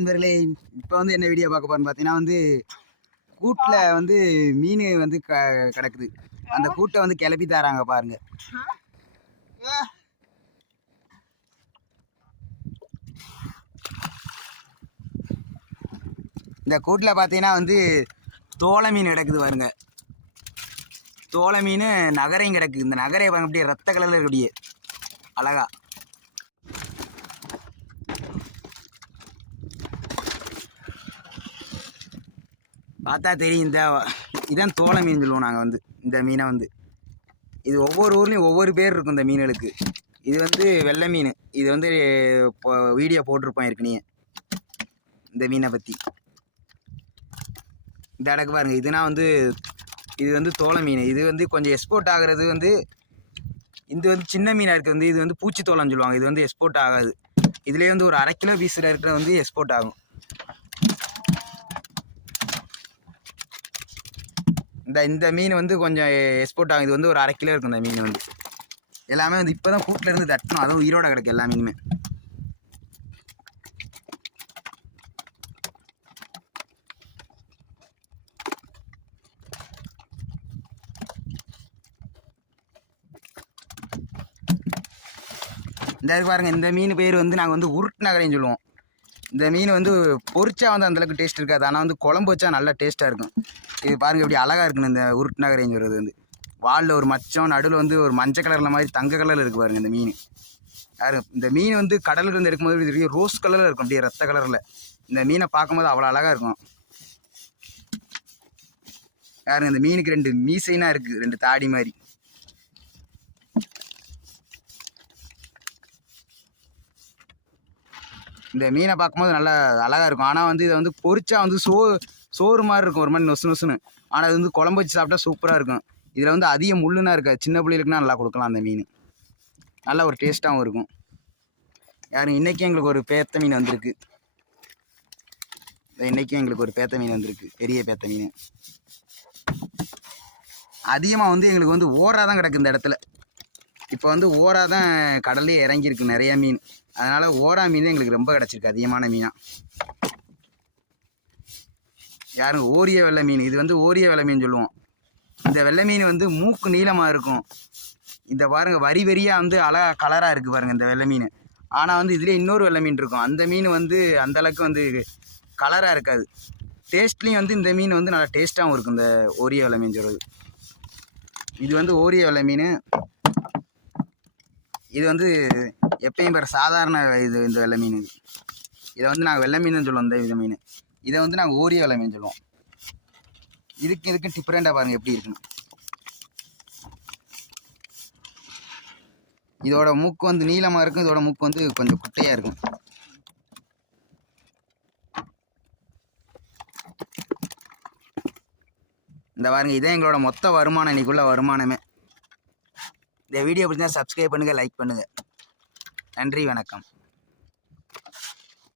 நண்பர்களே, இப்போ வந்து என்ன வீடியோ பார்க்க போறோம்னு பார்த்தீங்கன்னா கூட்டில் மீன் கிடக்குது. அந்த கூட்டை கிளப்பி தராங்க பாருங்க. இந்த கூட்டில் பார்த்தீங்கன்னா தோலை மீன் கிடக்குது பாருங்க. தோலை மீன் நகரையும் கிடக்குது. இந்த நகரை பாருங்க, அப்படியே ரத்த கலரில் இருக்கக்கூடிய அழகா. பார்த்தா தெரியும். இதான் தோலை மீன் சொல்லுவோம் நாங்கள். இந்த மீனை இது ஒவ்வொரு ஊர்லேயும் ஒவ்வொரு பேர் இருக்கும் இந்த மீன்களுக்கு. இது வெள்ளை மீன். இது இப்போ வீடியோ போட்டிருப்போம் ஏற்கனவே இந்த மீனை பற்றி. இந்த இடக்கு பாருங்க. இதுனா இது தோலை மீன். இது கொஞ்சம் எக்ஸ்போர்ட் ஆகிறது இது சின்ன மீனாக இருக்குது. இது பூச்சி தோலைன்னு சொல்லுவாங்க. இது எக்ஸ்போர்ட் ஆகாது. இதுலேயே ஒரு 1/2 கிலோ பீஸில் இருக்கிற எக்ஸ்போர்ட் ஆகும். இந்த மீன் கொஞ்சம் எக்ஸ்போர்ட் ஆகும். இது ஒரு 1/2 கிலோ இருக்கும். இந்த மீன் எல்லாமே இப்போ தான் கூட்டில் இருந்து தட்டணும். அதுவும் உயிரோட கிடக்கு எல்லா மீனுமே. இந்த பாருங்க. இந்த மீன் பேர் நாங்கள் உருட்டு நகரைன்னு சொல்லுவோம். இந்த மீன் பொரிச்சா அந்தளவுக்கு டேஸ்ட் இருக்காது. ஆனால் குழம்பு வச்சா நல்லா டேஸ்ட்டாக இருக்கும். இது பாருங்கள் எப்படி அழகாக இருக்குன்னு. இந்த உருட்டு நகரைங்கிறது வாலில் ஒரு மச்சம், நடுவில் ஒரு மஞ்சள் கலரில் மாதிரி தங்க கலரில் இருக்குது பாருங்கள் இந்த மீன். இந்த மீன் கடலுக்கு எடுக்கும்போது ரோஸ் கலரில் இருக்கும், அப்படியே ரத்த கலரில். இந்த மீனை பார்க்கும்போது அவ்வளோ அழகாக இருக்கும். யாருங்க இந்த மீனுக்கு 2 மீசைனா இருக்குது, 2 தாடி மாதிரி. இந்த மீனை பார்க்கும்போது நல்லா அழகாக இருக்கும். ஆனால் இதை பொரிச்சா சோறு மாதிரி இருக்கும், ஒரு மாதிரி நொசு நொசுன்னு. ஆனால் இது குழம்பு வச்சு சாப்பிட்டா சூப்பராக இருக்கும். இதில் அதிக முள்ளுனா இருக்காது. சின்ன பிள்ளைகளுக்குனா நல்லா கொடுக்கலாம். அந்த மீன் நல்லா ஒரு டேஸ்ட்டாகவும் இருக்கும். யாரும் இன்றைக்கி எங்களுக்கு ஒரு பேத்த மீன் வந்திருக்கு. இன்றைக்கும் எங்களுக்கு ஒரு பேத்த மீன் வந்திருக்கு, பெரிய பேத்த மீன். அதிகமாக எங்களுக்கு ஓரா தான் கிடக்கு இந்த இடத்துல. இப்போ ஓரா தான் கடல்லே இறங்கியிருக்கு நிறையா மீன். அதனால் ஓரா மீன் எங்களுக்கு ரொம்ப கிடச்சிருக்கு, அதிகமான மீனாக. யாரும் ஓரிய வெள்ளை மீன். இது ஓரிய வெள்ளை மீன் சொல்லுவோம். இந்த வெள்ளை மீன் மூக்கு நீளமாக இருக்கும். இந்த பாருங்க வரி வரியாக அழகாக கலராக இருக்குது பாருங்கள் இந்த வெள்ளை மீன். ஆனால் இதுலேயே இன்னொரு வெள்ளை மீன் இருக்கும். அந்த மீன் அந்தளவுக்கு கலராக இருக்காது. டேஸ்ட்லேயும் இந்த மீன் நல்லா டேஸ்ட்டாகவும் இருக்கும். இந்த ஓரிய வெள்ளை மீன் சொல்கிறது. இது ஓரிய வெள்ளை மீன். இது எப்பயும் பேர் சாதாரண இந்த வெள்ளை மீன். இதை நாங்கள் வெள்ளை மீன் சொல்லுவோம். இந்த மீன் இதை நாங்கள் ஓரிய வெள்ளை மீன் சொல்லுவோம். இதுக்கு டிஃப்ரெண்டாக பாருங்கள் எப்படி இருக்குன்னு. இதோட மூக்கு நீளமாக இருக்கும். இதோட மூக்கு கொஞ்சம் குட்டையாக இருக்கும். இந்த பாருங்கள், இதே எங்களோட மொத்த வருமானம், இன்றைக்குள்ள வருமானமே. இந்த வீடியோ பிடிச்சா சப்ஸ்கிரைப் பண்ணுங்கள், லைக் பண்ணுங்கள். நன்றி, வணக்கம்.